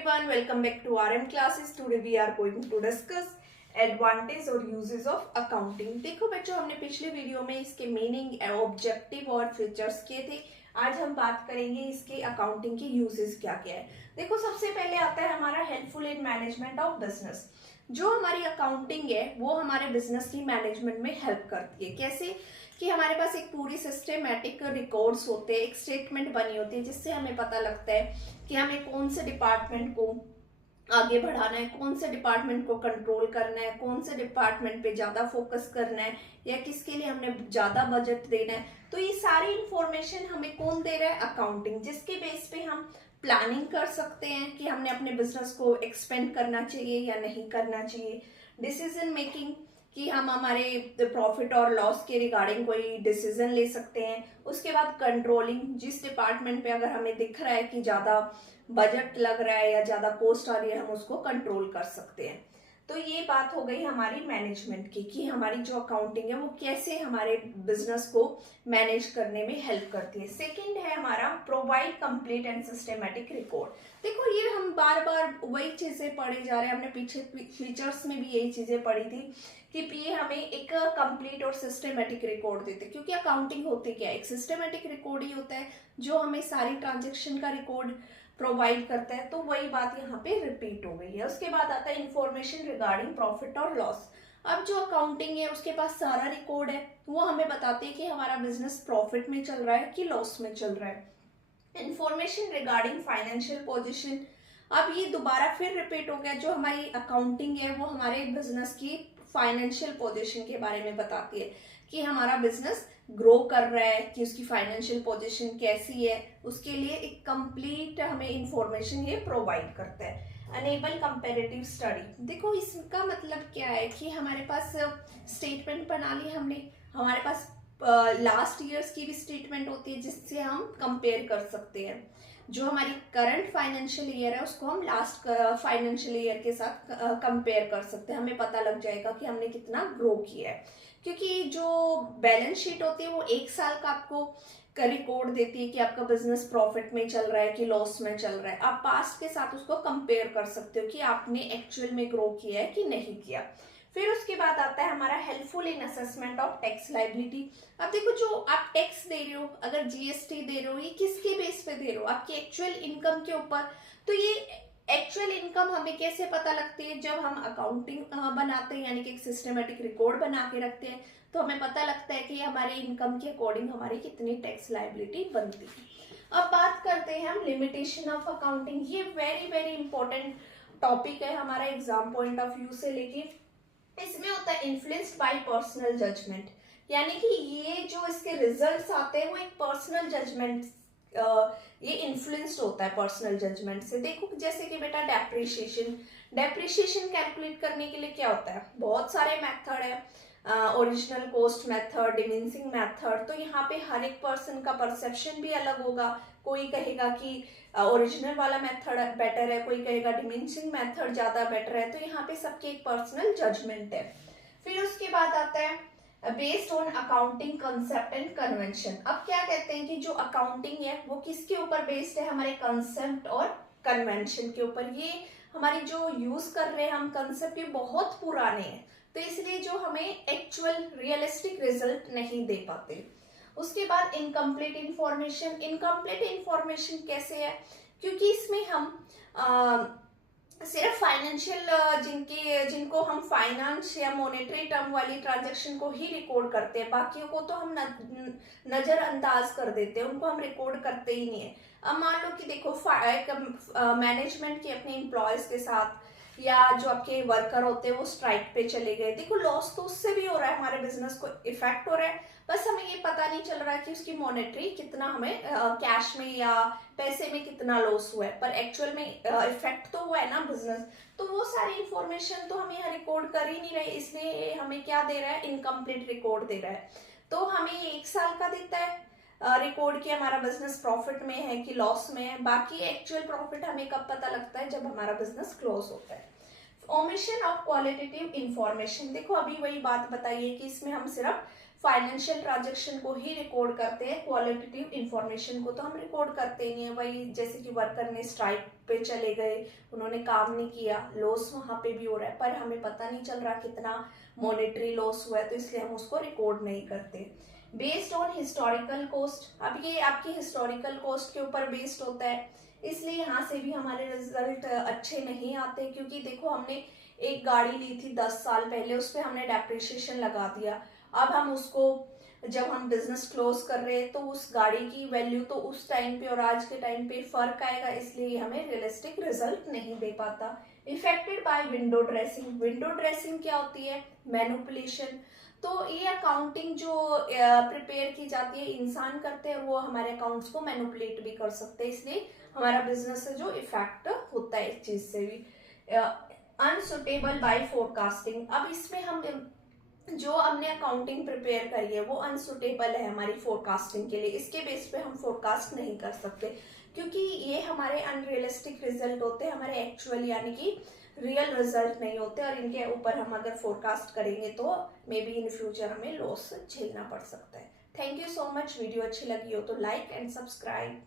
everyone, welcome back to RM classes. Today we are going to discuss advantage और uses of accounting. देखो बच्चों, हमने पिछले video में इसके मीनिंग, ऑब्जेक्टिव और फीचर्स किए थे. आज हम बात करेंगे इसके अकाउंटिंग के यूजेस क्या क्या है. देखो सबसे पहले आता है हमारा helpful in management of business. जो हमारी अकाउंटिंग है वो हमारे बिजनेस की मैनेजमेंट में हेल्प करती है. कैसे कि हमारे पास एक पूरी सिस्टमेटिक रिकॉर्ड्स होते हैं, एक स्टेटमेंट बनी होती है जिससे हमें पता लगता है कि हमें कौन से डिपार्टमेंट को आगे बढ़ाना है, कौन से डिपार्टमेंट को कंट्रोल करना है, कौन से डिपार्टमेंट पे ज्यादा फोकस करना है या किसके लिए हमने ज्यादा बजट देना है. तो ये सारी इंफॉर्मेशन हमें कौन दे रहा है? अकाउंटिंग. जिसके बेस पे हम प्लानिंग कर सकते हैं कि हमने अपने बिजनेस को एक्सपेंड करना चाहिए या नहीं करना चाहिए. डिसीजन मेकिंग कि हम हमारे प्रॉफिट और लॉस के रिगार्डिंग कोई डिसीजन ले सकते हैं. उसके बाद कंट्रोलिंग, जिस डिपार्टमेंट पे अगर हमें दिख रहा है कि ज्यादा बजट लग रहा है या ज्यादा कॉस्ट आ रही है, हम उसको कंट्रोल कर सकते हैं. तो ये बात हो गई हमारी मैनेजमेंट की कि हमारी जो अकाउंटिंग है वो कैसे हमारे बिजनेस को मैनेज करने में हेल्प करती है. सेकंड है हमारा provide complete and systematic record. देखो ये हम बार बार वही चीजें पढ़े जा रहे हैं. हमने पीछे फीचर्स में भी यही चीजें पढ़ी थी कि ये हमें एक कंप्लीट और सिस्टमेटिक रिकॉर्ड देते हैं. क्योंकि अकाउंटिंग होती क्या है? एक सिस्टमेटिक रिकॉर्ड ही होता है जो हमें सारी ट्रांजेक्शन का रिकॉर्ड प्रोवाइड करता है. तो वही बात यहाँ पे रिपीट हो गई है. उसके बाद आता है इंफॉर्मेशन रिगार्डिंग प्रॉफिट और लॉस. अब जो अकाउंटिंग है उसके पास सारा रिकॉर्ड है, वो हमें बताते हैं कि हमारा बिजनेस प्रॉफिट में चल रहा है कि लॉस में चल रहा है. Information regarding financial position. अब ये दोबारा फिर रिपीट हो गया. जो हमारी अकाउंटिंग है वो हमारे बिजनेस की फाइनेंशियल पोजीशन के बारे में बताती है कि हमारा बिजनेस ग्रो कर रहा है, कि उसकी फाइनेंशियल पोजीशन कैसी है. उसके लिए एक कंप्लीट हमें इंफॉर्मेशन ये प्रोवाइड करता है. Enable comparative study. देखो इसका मतलब क्या है कि हमारे पास स्टेटमेंट बना ली हमने, हमारे पास लास्ट ईयर्स की भी स्टेटमेंट होती है जिससे हम कंपेयर कर सकते हैं. जो हमारी करंट फाइनेंशियल ईयर है उसको हम लास्ट फाइनेंशियल ईयर के साथ कंपेयर कर सकते हैं. हमें पता लग जाएगा कि हमने कितना ग्रो किया है. क्योंकि जो बैलेंस शीट होती है वो एक साल का आपको रिकॉर्ड देती है कि आपका बिजनेस प्रॉफिट में चल रहा है कि लॉस में चल रहा है. आप पास्ट के साथ उसको कंपेयर कर सकते हो कि आपने एक्चुअल में ग्रो किया है कि नहीं किया. फिर उसके बाद आता है हमारा helpful in assessment of tax liability. अब देखो जो आप टैक्स दे रहे हो, अगर जीएसटी दे रहे हो, ये किसके बेस पे दे रहे हो? आपकी एक्चुअल इनकम के ऊपर. तो ये एक्चुअल इनकम हमें कैसे पता लगती है? जब हम अकाउंटिंग बनाते हैं, यानी कि एक सिस्टमेटिक रिकॉर्ड बना के रखते हैं, तो हमें पता लगता है कि हमारे इनकम के अकॉर्डिंग हमारी कितनी टैक्स लायबिलिटी बनती है. अब बात करते हैं हम लिमिटेशन ऑफ अकाउंटिंग. ये वेरी वेरी इंपॉर्टेंट टॉपिक है हमारा एग्जाम पॉइंट ऑफ व्यू से लेके. इसमें होता है इन्फ्लुएंस्ड बाय पर्सनल जजमेंट, यानी कि ये जो इसके रिजल्ट्स आते हैं वो एक पर्सनल जजमेंट, ये इन्फ्लुएंस्ड होता है पर्सनल जजमेंट से. देखो जैसे कि बेटा डेप्रिसिएशन कैलकुलेट करने के लिए क्या होता है? बहुत सारे मेथड है. Original cost method, diminishing method. तो यहाँ पे हर एक पर्सन का परसेप्शन भी अलग होगा. कोई कहेगा कि ओरिजिनल वाला मेथड बेटर है, कोई कहेगा डिमिनिशिंग मेथड ज्यादा बेटर है. तो यहाँ पे सबके एक पर्सनल जजमेंट है. फिर उसके बाद आता है based on accounting concept and convention. अब क्या कहते हैं कि जो अकाउंटिंग है वो किसके ऊपर बेस्ड है? हमारे कंसेप्ट और कन्वेंशन के ऊपर. ये हमारी जो यूज कर रहे हैं हम कंसेप्ट, ये बहुत पुराने हैं, तो इसलिए जो हमें एक्चुअल रियलिस्टिक रिजल्ट नहीं दे पाते. उसके बाद इनकम्प्लीट इंफॉर्मेशन. इनकम्प्लीट इंफॉर्मेशन कैसे है? क्योंकि इसमें हम सिर्फ फाइनेंशियल जिनको हम फाइनेंस या मॉनेटरी टर्म वाली ट्रांजैक्शन को ही रिकॉर्ड करते हैं, बाकियों को तो हम नजरअंदाज कर देते हैं, उनको हम रिकॉर्ड करते ही नहीं है. अब मान लो कि देखो मैनेजमेंट की अपने एम्प्लॉयज के साथ या जो आपके वर्कर होते हैं वो स्ट्राइक पे चले गए. देखो लॉस तो उससे भी हो रहा है, हमारे बिजनेस को इफेक्ट हो रहा है, बस हमें ये पता नहीं चल रहा है कि उसकी मॉनेटरी कितना हमें कैश में या पैसे में कितना लॉस हुआ है, पर एक्चुअल में इफेक्ट तो हुआ है ना बिजनेस. तो वो सारी इंफॉर्मेशन तो हम यहाँ रिकॉर्ड कर ही नहीं रहे, इसलिए हमें क्या दे रहा है? इनकम्प्लीट रिकॉर्ड दे रहा है. तो हमें एक साल का देता है रिकॉर्ड कि हमारा बिजनेस प्रॉफिट में है कि लॉस में है. बाकी एक्चुअल प्रॉफिट हमें कब पता लगता है? जब हमारा बिजनेस क्लोज होता है. Omission of qualitative information. देखो अभी वही बात बताइए कि इसमें हम सिर्फ फाइनेंशियल ट्रांजेक्शन को ही रिकॉर्ड करते हैं, क्वालिटेटिव इंफॉर्मेशन को तो हम रिकॉर्ड करते ही नहीं है। भाई जैसे कि वर्कर ने स्ट्राइक पे चले गए, उन्होंने काम नहीं किया, लॉस वहां पे भी हो रहा है, पर हमें पता नहीं चल रहा कितना मॉनेटरी लॉस हुआ है, तो इसलिए हम उसको रिकॉर्ड नहीं करते। बेस्ड ऑन हिस्टोरिकल कॉस्ट, अब ये आपकी हिस्टोरिकल कॉस्ट के ऊपर बेस्ड होता है, इसलिए यहाँ से भी हमारे रिजल्ट अच्छे नहीं आते। क्योंकि देखो हमने एक गाड़ी ली थी 10 साल पहले, उस पर हमने डेप्रिसिएशन लगा दिया, अब हम उसको जब हम बिजनेस क्लोज कर रहे हैं तो उस गाड़ी की वैल्यू तो उस टाइम पे और आज के टाइम पे फर्क आएगा, इसलिए हमें रियलिस्टिक रिजल्ट नहीं दे पाता। Affected by window dressing, window dressing क्या होती है? मैनिपुलेशन। तो ये अकाउंटिंग जो प्रिपेयर की जाती है इंसान करते हैं, वो हमारे अकाउंट्स को मैनिपुलेट भी कर सकते हैं, इसलिए हमारा बिजनेस से जो इफेक्ट होता है इस चीज से भी। अनसुटेबल बाय फोरकास्टिंग, अब इसमें हम जो हमने अकाउंटिंग प्रिपेयर करी है वो अनसुटेबल है हमारी फोरकास्टिंग के लिए, इसके बेस पे हम फोरकास्ट नहीं कर सकते, क्योंकि ये हमारे अनरियलिस्टिक रिजल्ट होते हैं, हमारे एक्चुअल यानी कि रियल रिजल्ट नहीं होते, और इनके ऊपर हम अगर फोरकास्ट करेंगे तो मे बी इन फ्यूचर हमें लॉस झेलना पड़ सकता है। Thank you so much. Video अच्छी लगी हो तो लाइक एंड सब्सक्राइब।